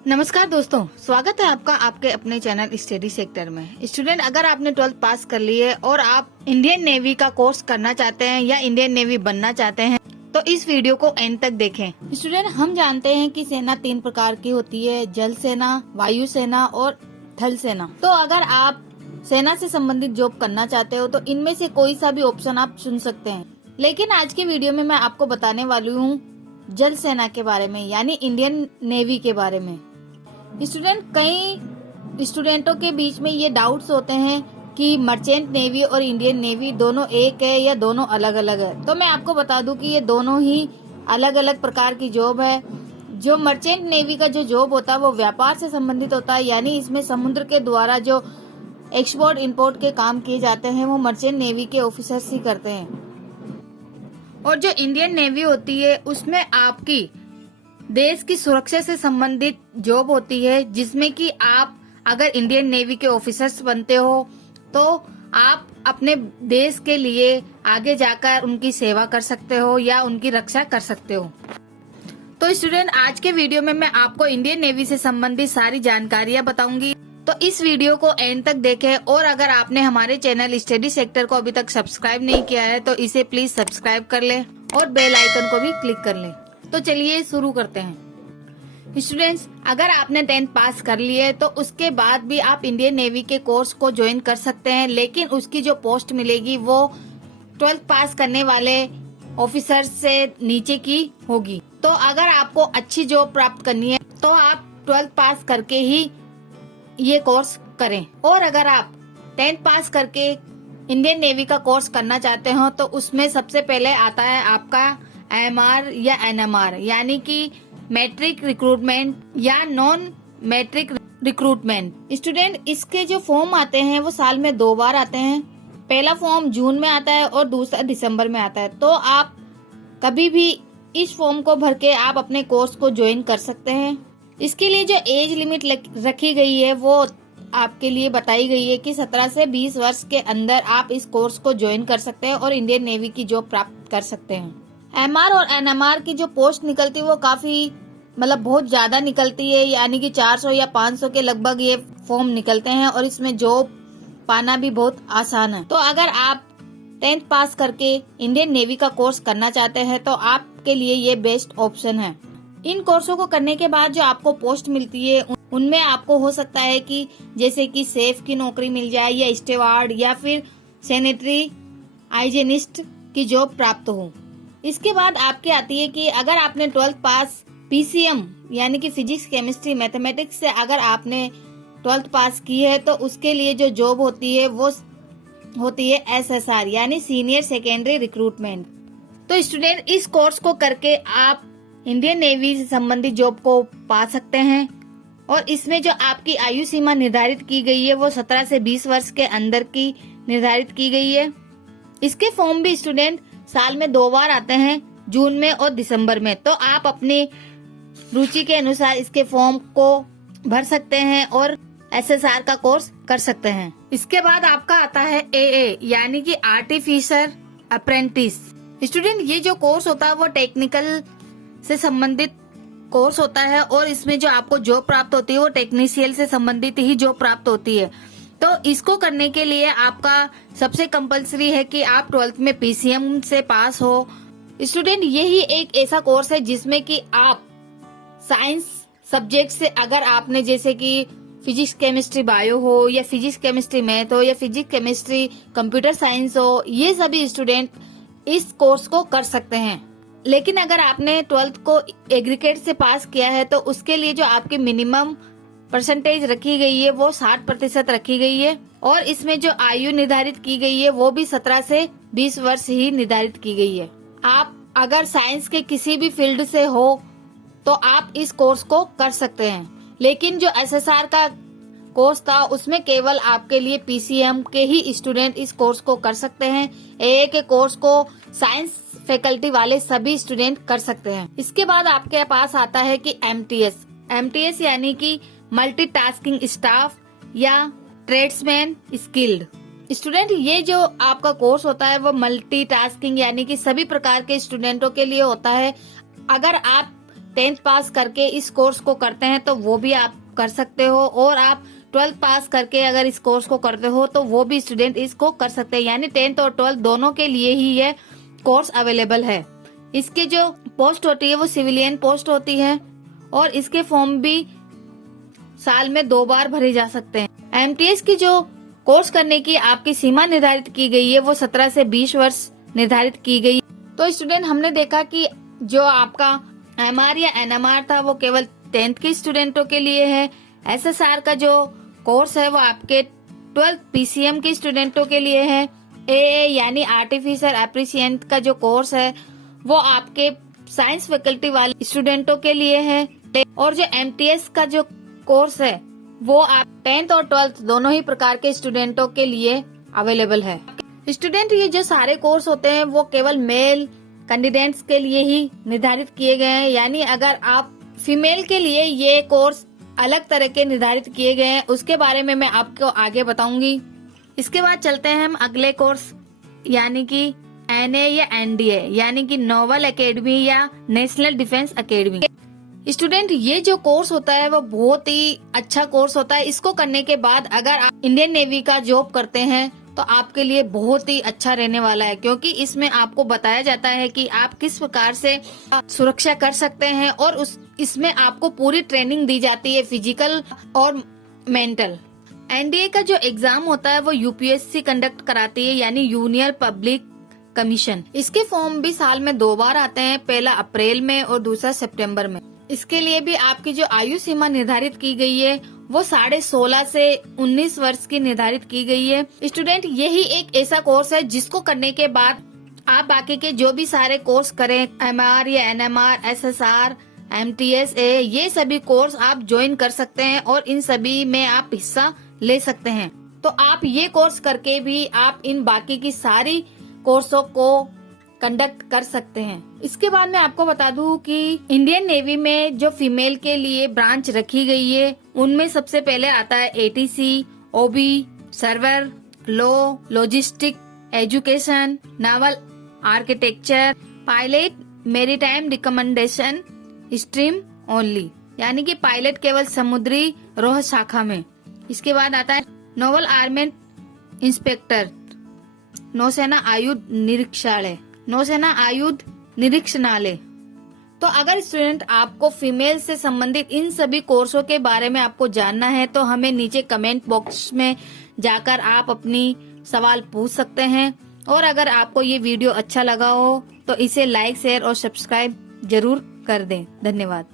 नमस्कार दोस्तों, स्वागत है आपका आपके अपने चैनल स्टडी सेक्टर में। स्टूडेंट, अगर आपने 12th पास कर ली है और आप इंडियन नेवी का कोर्स करना चाहते हैं या इंडियन नेवी बनना चाहते हैं तो इस वीडियो को एंड तक देखें। स्टूडेंट, हम जानते हैं कि सेना 3 प्रकार की होती है, जल सेना, वायु सेना और थल सेना। तो अगर आप सेना से संबंधित जॉब करना चाहते हो तो इनमें से कोई सा भी ऑप्शन आप चुन सकते हैं। लेकिन आज की वीडियो में मैं आपको बताने वाली हूँ जल सेना के बारे में, यानी इंडियन नेवी के बारे में। स्टूडेंट, कई स्टूडेंटों के बीच में ये डाउट्स होते हैं कि मर्चेंट नेवी और इंडियन नेवी दोनों एक है या दोनों अलग अलग है। तो मैं आपको बता दूं कि ये दोनों ही अलग अलग प्रकार की जॉब है। जो मर्चेंट नेवी का जो जॉब होता है वो व्यापार से संबंधित होता है, यानी इसमें समुद्र के द्वारा जो एक्सपोर्ट इंपोर्ट के काम किए जाते हैं वो मर्चेंट नेवी के ऑफिसर्स ही करते हैं। और जो इंडियन नेवी होती है उसमें आपकी देश की सुरक्षा से संबंधित जॉब होती है, जिसमें कि आप अगर इंडियन नेवी के ऑफिसर्स बनते हो तो आप अपने देश के लिए आगे जाकर उनकी सेवा कर सकते हो या उनकी रक्षा कर सकते हो। तो स्टूडेंट, आज के वीडियो में मैं आपको इंडियन नेवी से संबंधित सारी जानकारियां बताऊंगी, तो इस वीडियो को एंड तक देखें। और अगर आपने हमारे चैनल स्टडी सेक्टर को अभी तक सब्सक्राइब नहीं किया है तो इसे प्लीज सब्सक्राइब कर लें और बेल आइकन को भी क्लिक कर लें। तो चलिए शुरू करते हैं। स्टूडेंट्स, अगर आपने 10th पास कर लिए है तो उसके बाद भी आप इंडियन नेवी के कोर्स को ज्वाइन कर सकते हैं, लेकिन उसकी जो पोस्ट मिलेगी वो 12th पास करने वाले ऑफिसर से नीचे की होगी। तो अगर आपको अच्छी जॉब प्राप्त करनी है तो आप 12th पास करके ही ये कोर्स करें। और अगर आप 10th पास करके इंडियन नेवी का कोर्स करना चाहते हो तो उसमें सबसे पहले आता है आपका एमआर या एनएमआर, यानी कि मैट्रिक रिक्रूटमेंट या नॉन मैट्रिक रिक्रूटमेंट। स्टूडेंट, इसके जो फॉर्म आते हैं वो साल में 2 बार आते हैं। पहला फॉर्म जून में आता है और दूसरा दिसंबर में आता है। तो आप कभी भी इस फॉर्म को भर के आप अपने कोर्स को ज्वाइन कर सकते हैं। इसके लिए जो एज लिमिट रखी गई है वो आपके लिए बताई गई है कि 17 से 20 वर्ष के अंदर आप इस कोर्स को ज्वाइन कर सकते हैं और इंडियन नेवी की जॉब प्राप्त कर सकते हैं। एमआर और एनएमआर की जो पोस्ट निकलती है वो काफी बहुत ज्यादा निकलती है, यानी कि 400 या 500 के लगभग ये फॉर्म निकलते हैं और इसमें जॉब पाना भी बहुत आसान है। तो अगर आप 10th पास करके इंडियन नेवी का कोर्स करना चाहते हैं तो आपके लिए ये बेस्ट ऑप्शन है। इन कोर्सों को करने के बाद जो आपको पोस्ट मिलती है उनमें आपको हो सकता है कि जैसे कि सेफ की नौकरी मिल जाए या स्टेवार्ड या फिर सैनिटरी हाइजीनिस्ट की जॉब प्राप्त हो। इसके बाद आपके आती है कि अगर आपने 12th पास पीसीएम यानी कि फिजिक्स केमिस्ट्री मैथमेटिक्स से अगर आपने 12th पास की है तो उसके लिए जो जॉब होती है वो होती है एसएसआर, यानी सीनियर सेकेंडरी रिक्रूटमेंट। तो स्टूडेंट, इस कोर्स को करके आप इंडियन नेवी से संबंधित जॉब को पा सकते हैं। और इसमें जो आपकी आयु सीमा निर्धारित की गई है वो 17 से 20 वर्ष के अंदर की निर्धारित की गई है। इसके फॉर्म भी स्टूडेंट साल में 2 बार आते हैं, जून में और दिसंबर में। तो आप अपनी रुचि के अनुसार इसके फॉर्म को भर सकते हैं और एसएसआर का कोर्स कर सकते हैं। इसके बाद आपका आता है एए, यानी कि आर्टिफिशियल अप्रेंटिस। स्टूडेंट, ये जो कोर्स होता है वो टेक्निकल से संबंधित कोर्स होता है और इसमें जो आपको जॉब प्राप्त होती है वो टेक्नीशियन से संबंधित ही जॉब प्राप्त होती है। तो इसको करने के लिए आपका सबसे कंपलसरी है कि आप 12th में पीसीएम से पास हो। स्टूडेंट, यही एक ऐसा कोर्स है जिसमें कि आप साइंस सब्जेक्ट से, अगर आपने जैसे कि फिजिक्स केमिस्ट्री बायो हो या फिजिक्स केमिस्ट्री मैथ हो या फिजिक्स केमिस्ट्री कंप्यूटर साइंस हो, ये सभी स्टूडेंट इस कोर्स को कर सकते हैं। लेकिन अगर आपने 12th को एग्रीगेट से पास किया है तो उसके लिए जो आपकी मिनिमम परसेंटेज रखी गई है वो 60% रखी गई है। और इसमें जो आयु निर्धारित की गई है वो भी 17 से 20 वर्ष ही निर्धारित की गई है। आप अगर साइंस के किसी भी फील्ड से हो तो आप इस कोर्स को कर सकते हैं। लेकिन जो एसएसआर का कोर्स था उसमें केवल आपके लिए पीसीएम के ही स्टूडेंट इस कोर्स को कर सकते हैं। एए के कोर्स को साइंस फैकल्टी वाले सभी स्टूडेंट कर सकते हैं। इसके बाद आपके पास आता है कि एमटीएस यानी कि मल्टीटास्किंग स्टाफ या ट्रेड्समैन स्किल्ड। स्टूडेंट, ये जो आपका कोर्स होता है वो मल्टीटास्किंग यानी कि सभी प्रकार के स्टूडेंटों के लिए होता है। अगर आप 10th पास करके इस कोर्स को करते हैं तो वो भी आप कर सकते हो, और आप 12th पास करके अगर इस कोर्स को करते हो तो वो भी स्टूडेंट इसको कर सकते हैं। यानी 10th और 12th दोनों के लिए ही ये कोर्स अवेलेबल है। इसकी जो पोस्ट होती है वो सिविलियन पोस्ट होती है, और इसके फॉर्म भी साल में 2 बार भरे जा सकते हैं। एमटीएस की जो कोर्स करने की आपकी सीमा निर्धारित की गई है वो 17 से 20 वर्ष निर्धारित की गई। तो स्टूडेंट, हमने देखा कि जो आपका एमआर या एनएमआर था वो केवल 10th के स्टूडेंटों के लिए है। एसएसआर का जो कोर्स है वो आपके 12th पीसीएम के स्टूडेंटों के लिए है। एए यानी आर्टिफिशियल एप्रिसिएंट का जो कोर्स है वो आपके साइंस फैकल्टी वाले स्टूडेंटों के लिए है। और जो एमटीएस का जो कोर्स है वो आप 10th और 12th दोनों ही प्रकार के स्टूडेंटों के लिए अवेलेबल है। स्टूडेंट, ये जो सारे कोर्स होते हैं वो केवल मेल कैंडिडेट्स के लिए ही निर्धारित किए गए हैं। यानी अगर आप फीमेल के लिए ये कोर्स अलग तरह के निर्धारित किए गए हैं, उसके बारे में मैं आपको आगे बताऊंगी। इसके बाद चलते हैं हम अगले कोर्स यानी कि एनए या एनडीए यानी कि नोवल एकेडमी या नेशनल डिफेंस एकेडमी। स्टूडेंट, ये जो कोर्स होता है वो बहुत ही अच्छा कोर्स होता है। इसको करने के बाद अगर आप इंडियन नेवी का जॉब करते हैं तो आपके लिए बहुत ही अच्छा रहने वाला है, क्योंकि इसमें आपको बताया जाता है कि आप किस प्रकार से सुरक्षा कर सकते हैं, और इसमें आपको पूरी ट्रेनिंग दी जाती है, फिजिकल और मेंटल। एनडीए का जो एग्जाम होता है वो यूपीएससी कंडक्ट कराती है, यानी यूनियन पब्लिक कमीशन। इसके फॉर्म भी साल में 2 बार आते हैं, पहला अप्रैल में और दूसरा सितंबर में। इसके लिए भी आपकी जो आयु सीमा निर्धारित की गई है वो 16.5 से 19 वर्ष की निर्धारित की गई है। स्टूडेंट, यही एक ऐसा कोर्स है जिसको करने के बाद आप बाकी के जो भी सारे कोर्स करें, एमआर या एनएमआर, एसएसआर, एमटीएस, ये सभी कोर्स आप ज्वाइन कर सकते हैं और इन सभी में आप हिस्सा ले सकते हैं। तो आप ये कोर्स करके भी आप इन बाकी की सारी कोर्सों को कंडक्ट कर सकते हैं। इसके बाद मैं आपको बता दूं कि इंडियन नेवी में जो फीमेल के लिए ब्रांच रखी गई है उनमें सबसे पहले आता है ATC, OB, server, law, logistic, education, naval architecture, pilot, maritime recommendation stream only, यानी कि पायलट केवल समुद्री रोह शाखा में। इसके बाद आता है नोवल आर्मेंट इंस्पेक्टर, नौसेना आयुध निरीक्षालय, नौसेना आयुध निरीक्षणालय। तो अगर स्टूडेंट आपको फीमेल से संबंधित इन सभी कोर्सों के बारे में आपको जानना है तो हमें नीचे कमेंट बॉक्स में जाकर आप अपनी सवाल पूछ सकते हैं। और अगर आपको ये वीडियो अच्छा लगा हो तो इसे लाइक, शेयर और सब्सक्राइब जरूर कर दें। धन्यवाद।